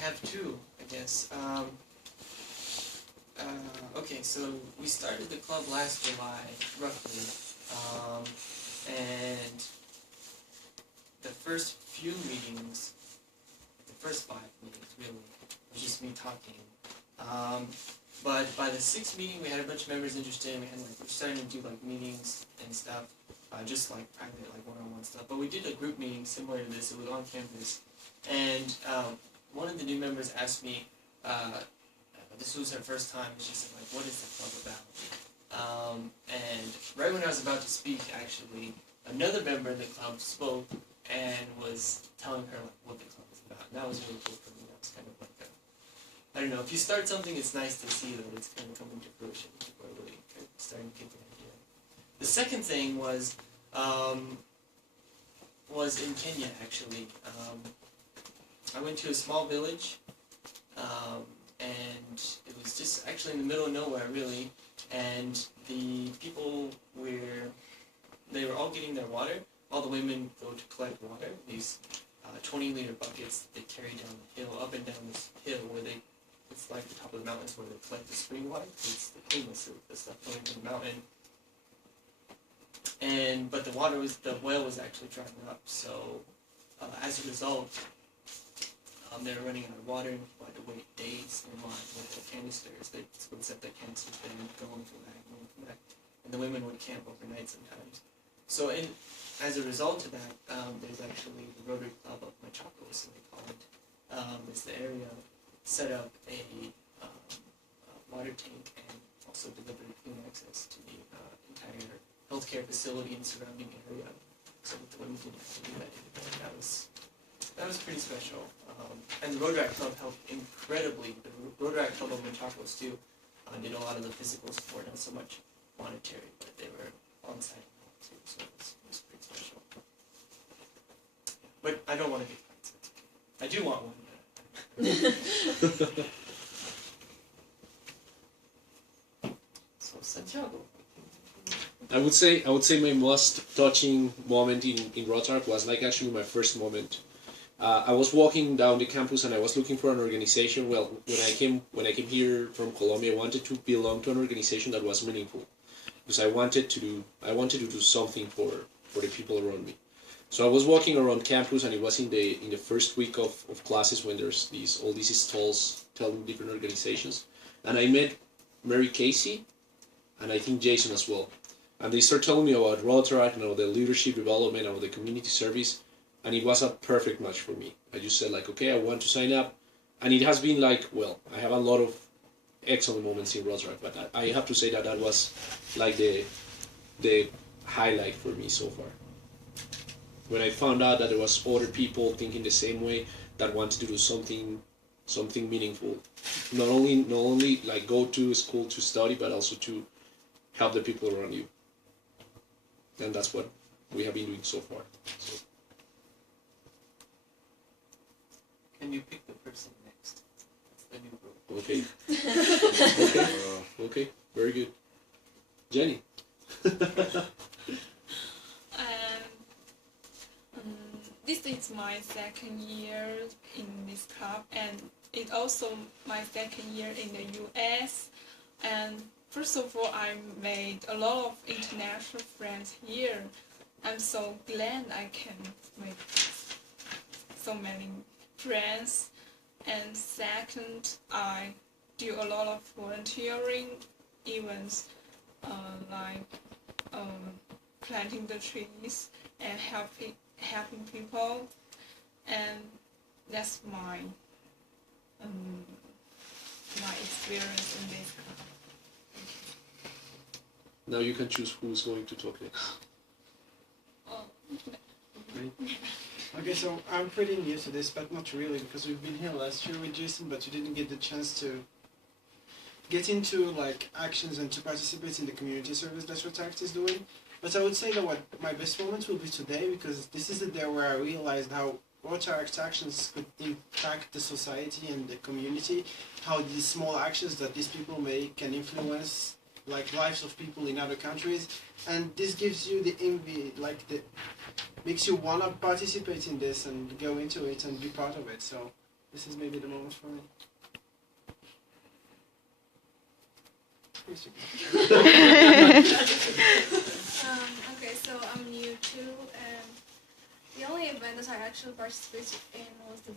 have two, I guess. Okay, so we started the club last July, roughly, and the first few meetings, the first 5 meetings really, was just me talking. But by the 6th meeting, we had a bunch of members interested, and we're starting to do like meetings and stuff, just like private, like one-on-one stuff. But we did a group meeting similar to this. It was on campus, and one of the new members asked me. This was her first time, and she said, like, what is the club about? And right when I was about to speak, actually, another member of the club spoke and was telling her like what the club is about. And that was really cool for me. That was kind of like I don't know, if you start something, it's nice to see that it's kind of coming to fruition. People are really kind of starting to get the idea. The second thing was in Kenya, actually. I went to a small village, and it was just actually in the middle of nowhere, really. And the people they were all getting their water. All the women go to collect water. These 20-liter buckets they carry down the hill, up and down this hill where it's like the top of the mountains where they collect the spring water. It's the cleanest of the stuff going from the mountain. But the well was actually drying up. So as a result, they were running out of water, and people had to wait days in line with the canisters. They would set their canisters there and going for that. And the women would camp overnight sometimes. So as a result of that, there's actually the Rotary Club of Machakos, so they call it. It's the area set up a water tank and also delivered clean access to the entire healthcare facility and surrounding area, so that the women didn't have to do that anymore. That was pretty special. And the Rotaract Club helped incredibly. The Rotaract Club of Machakos too did a lot of the physical support, not so much monetary, but they were on site too, so it was pretty special. But I don't want to get friends. I do want one. So Santiago. I would say my most touching moment in Rotaract was like actually my first moment. I was walking down the campus and I was looking for an organization. Well, when I came here from Colombia, I wanted to belong to an organization that was meaningful, because I wanted to do something for the people around me. So I was walking around campus, and it was in the first week of classes when there's all these stalls telling different organizations, and I met Mary Casey, and I think Jason as well, and they started telling me about Rotaract and about the leadership development, about the community service. And it was a perfect match for me. I just said like, okay, I want to sign up. And it has been like, well, I have a lot of excellent moments in Rotaract, but I have to say that was like the highlight for me so far. When I found out that there was other people thinking the same way, that wanted to do something meaningful. Not only like go to school to study, but also to help the people around you. And that's what we have been doing so far. So. Can you pick the person next? That's the new rule. Okay. Okay. Very good. Jenny. This is my second year in this club, and it's also my second year in the US. And first of all, I made a lot of international friends here. I'm so glad I can make so many friends. And second, I do a lot of volunteering events, like planting the trees and helping people, and that's my experience in this club. Now you can choose who's going to talk next. Okay, so I'm pretty new to this, but not really, because we've been here last year with Jason, but we didn't get the chance to get into like actions and to participate in the community service that Rotaract is doing. But I would say that my best moment will be today, because this is the day where I realized how Rotaract actions could impact the society and the community, how these small actions that these people make can influence like lives of people in other countries, and this gives you the envy, makes you wanna participate in this and go into it and be part of it. So this is maybe the moment for me. Okay, so I'm new too, and the only event that I actually participated in was the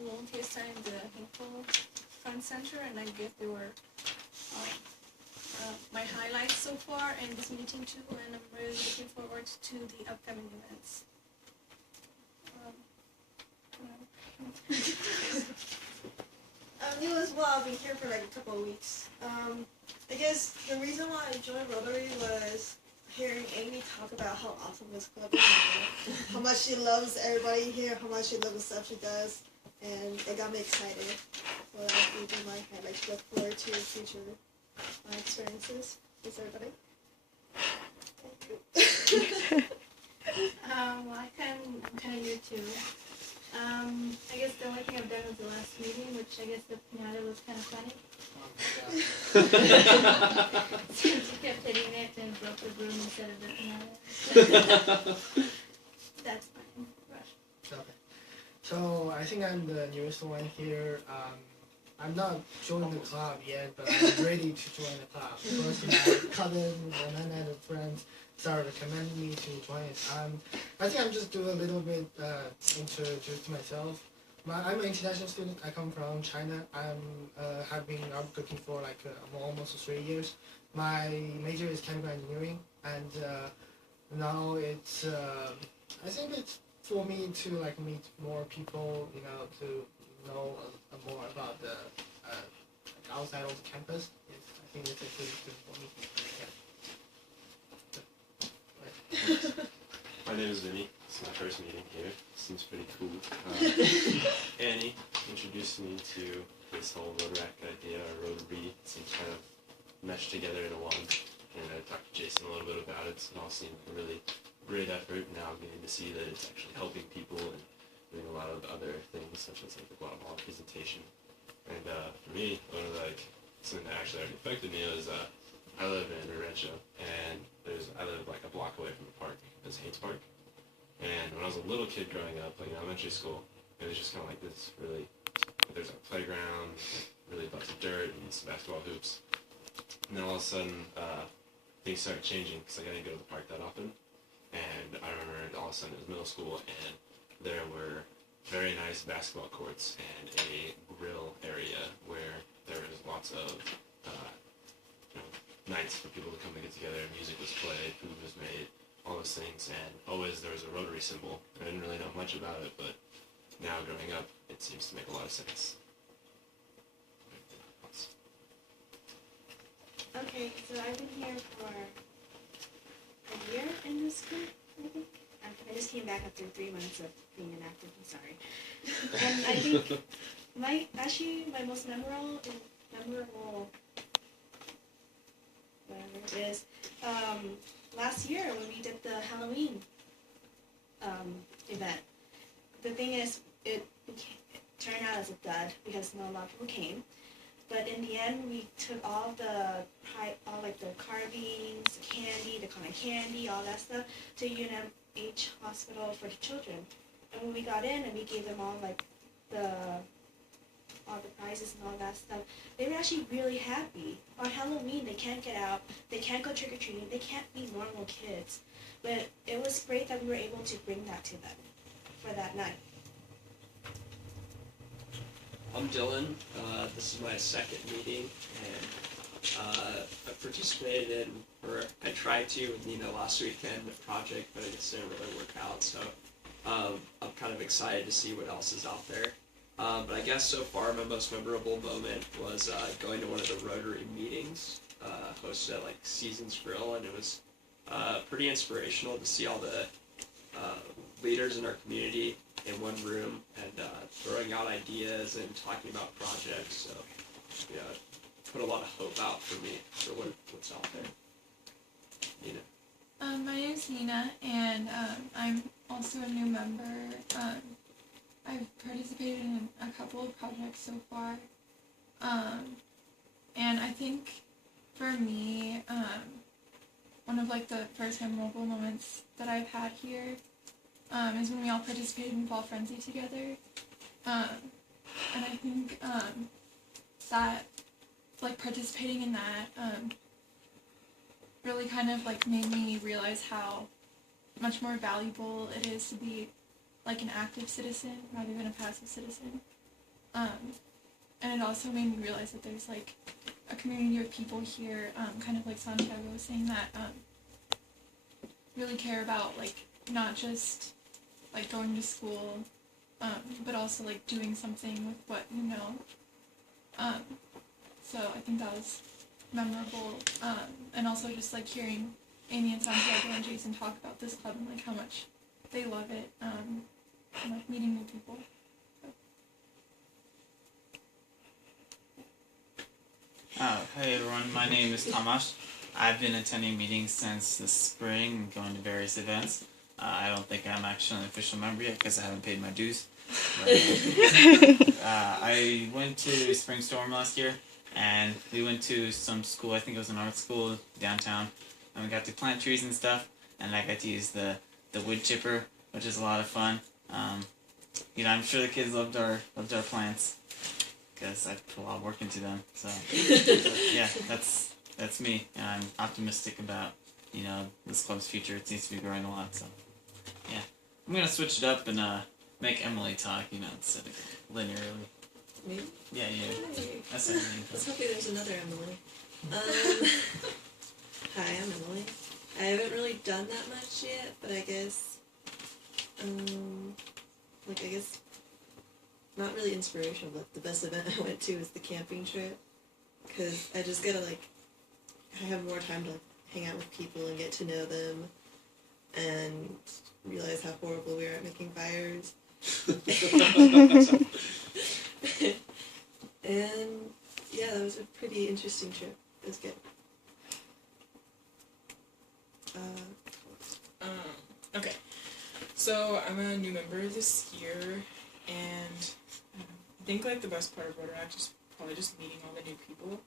volunteer sign the Hinkle Fun Center, and I guess they were my highlights so far in this meeting too, and I'm really looking forward to the upcoming events. New as well. I've been here for like a couple of weeks. I guess the reason why I joined Rotary was hearing Amy talk about how awesome this club is, how much she loves everybody here, how much she loves the stuff she does, and it got me excited. So that would be my highlights. Look forward to future experiences with everybody. Thank you. Well, I'm kind of new too. I guess the only thing I've done was the last meeting, which I guess the pinata was kind of funny. Since you kept hitting it and broke the broom instead of the pinata. That's fine. Okay. So I think I'm the newest one here. I'm not joining the club yet, but I'm ready to join the club because my cousin and other friends started recommending me to join it. I think I'm just doing a little bit introduce myself. I'm an international student. I come from China. Have been looking for like almost 3 years. My major is chemical engineering, and now it's I think it's for me to like meet more people, to know more about the outside of the campus. I think it's a good for me. Yeah. My name is Vinny. It's my first meeting here. Seems pretty cool. Annie introduced me to this whole Rotaract idea, or Rotary. It seems kind of meshed together into one. And I talked to Jason a little bit about it. It all seemed a really great effort. Now I'm getting to see that it's actually helping people and doing a lot of other things, such as like the Guatemala presentation. And for me, one of something that actually already affected me was I live in Rancho, and I live like a block away from the park. It's Haynes Park. And when I was a little kid growing up, like in elementary school, it was just kind of like this really, there's a playground, really bunch of dirt and some basketball hoops. And then all of a sudden, things started changing because I didn't go to the park that often. And I remember all of a sudden it was middle school, and there were very nice basketball courts and a grill area where there was lots of nights for people to come and get together, music was played, food was made, all those things, and always there was a Rotary symbol. I didn't really know much about it, but now growing up, it seems to make a lot of sense. Okay, so I've been here for a year in this school, I think. I just came back after 3 months of being inactive, I'm sorry. And I think my most memorable whatever it is, last year when we did the Halloween event. The thing is, it turned out as a dud because not a lot of people came. But in the end, we took all the carvings, the candy, the cotton candy, all that stuff to UNM hospital for the children. And when we got in and we gave them all all the prizes and all that stuff, they were actually really happy. On Halloween, they can't get out, they can't go trick-or-treating, they can't be normal kids. But it was great that we were able to bring that to them for that night. I'm Dylan. This is my second meeting, and I participated in, or I tried to, last weekend, the project, but it just didn't really work out. So I'm kind of excited to see what else is out there. But I guess so far my most memorable moment was going to one of the Rotary meetings hosted at Seasons Grill, and it was pretty inspirational to see all the leaders in our community in one room and throwing out ideas and talking about projects. So yeah, put a lot of hope out for me for what's out there. Nina. My name's Nina, and I'm also a new member. I've participated in a couple of projects so far, and I think for me, one of the first memorable moments that I've had here is when we all participated in Fall Frenzy together. I think that like participating in that really kind of like made me realize how much more valuable it is to be like an active citizen rather than a passive citizen. And it also made me realize that there's like a community of people here, kind of like Santiago was saying, that really care about like not just like going to school, but also like doing something with what you know. So I think that was memorable, and also just like hearing Amy and Santiago and Jason talk about this club and like how much they love it, and like meeting new people. Hey everyone, my name is Tomasz. I've been attending meetings since the spring and going to various events. I don't think I'm actually an official member yet because I haven't paid my dues. But, I went to Spring Storm last year, and we went to some school, I think it was an art school downtown, and we got to plant trees and stuff, and I got to use the wood chipper, which is a lot of fun. You know, I'm sure the kids loved our plants, because I put a lot of work into them. So yeah, that's me, and I'm optimistic about, you know, this club's future. It seems to be growing a lot. So yeah, I'm gonna switch it up and make Emily talk, you know, instead of linearly. Me? Yeah, yeah. Hey. That's what I mean. Let's hope there's another Emily. Hi, I'm Emily. I haven't really done that much yet, but I guess, not really inspirational, but the best event I went to was the camping trip, because I just gotta, like, I have more time to hang out with people and get to know them, and realize how horrible we are at making fires. And yeah, that was a pretty interesting trip. It was good. Okay, so I'm a new member this year, and I think like the best part of Rotaract is probably just meeting all the new people,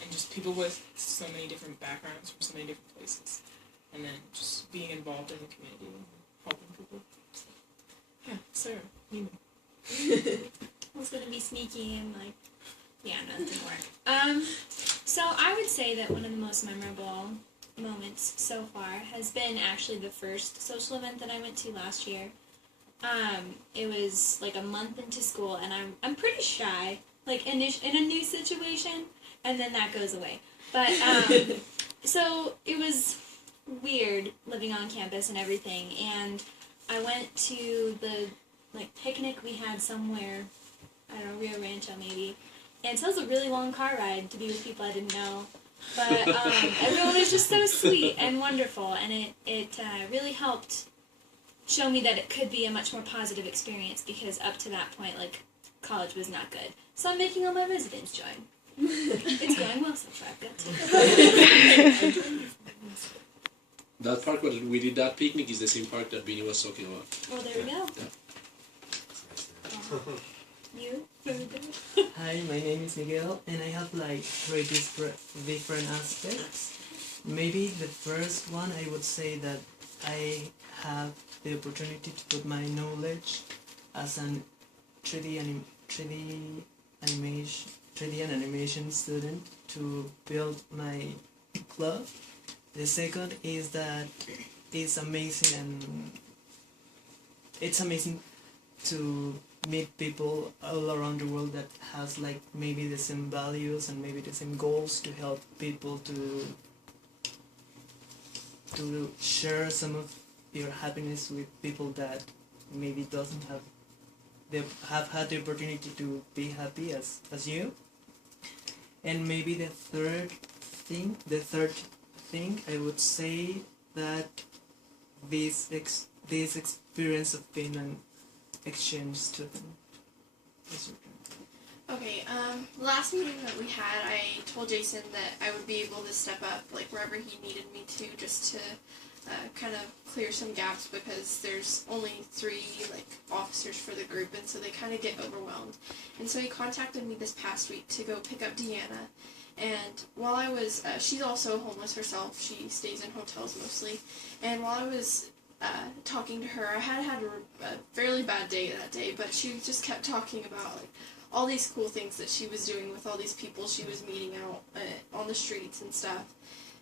and just people with so many different backgrounds from so many different places, and then just being involved in the community and helping people. So, yeah, Sarah, you. I was gonna be sneaky and like, yeah, no, that didn't work. So I would say that one of the most memorable moments so far has been actually the first social event that I went to last year. It was like a month into school, and I'm pretty shy, like in a new situation, and then that goes away. But so it was weird living on campus and everything, and I went to the like picnic we had somewhere, I don't know, Rio Rancho maybe, and so it was a really long car ride to be with people I didn't know. But everyone was just so sweet and wonderful, and it really helped show me that it could be a much more positive experience, because up to that point, like, college was not good. So I'm making all my residents join. It's going well so far, I've got to. That park where we did that picnic is the same park that Vinny was talking about. Well, there we go. Yeah. You? Hi, my name is Miguel, and I have like three different aspects. Maybe the first one, I would say that I have the opportunity to put my knowledge as an 3D and animation student to build my club. The second is that it's amazing to meet people all around the world that has like maybe the same values and maybe the same goals, to help people to share some of your happiness with people that maybe doesn't have had the opportunity to be happy as you. And maybe the third thing I would say that this experience of being an exchange student. Okay, last meeting that we had, I told Jason that I would be able to step up, like, wherever he needed me to, just to kind of clear some gaps, because there's only 3, like, officers for the group, and so they kind of get overwhelmed. And so he contacted me this past week to go pick up Deanna, and while I was, she's also homeless herself, she stays in hotels mostly, and while I was talking to her, I had a fairly bad day that day, but she just kept talking about, like, all these cool things that she was doing with all these people she was meeting out on the streets and stuff.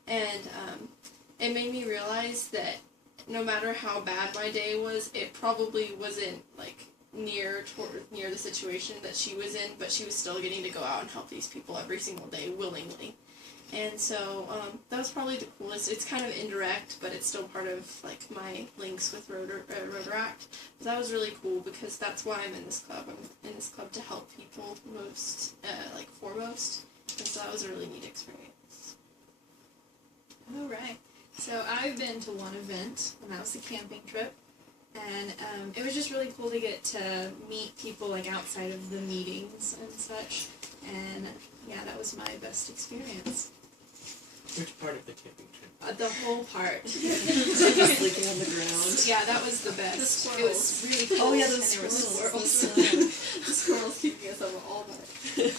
And it made me realize that no matter how bad my day was, it probably wasn't like near the situation that she was in, but she was still getting to go out and help these people every single day willingly. And so that was probably the coolest. It's kind of indirect, but it's still part of like my links with Rotaract. But that was really cool because that's why I'm in this club. I'm in this club to help people foremost. And so that was a really neat experience. Alright, so I've been to one event, and that was the camping trip, and it was just really cool to get to meet people like outside of the meetings and such, and yeah, that was my best experience. Which part of the camping trip? The whole part. Sleeping on the ground. Yeah, that was the best. The squirrels. It was really cool. Oh yeah, and those there were squirrels. squirrels. The squirrels keeping us up all night.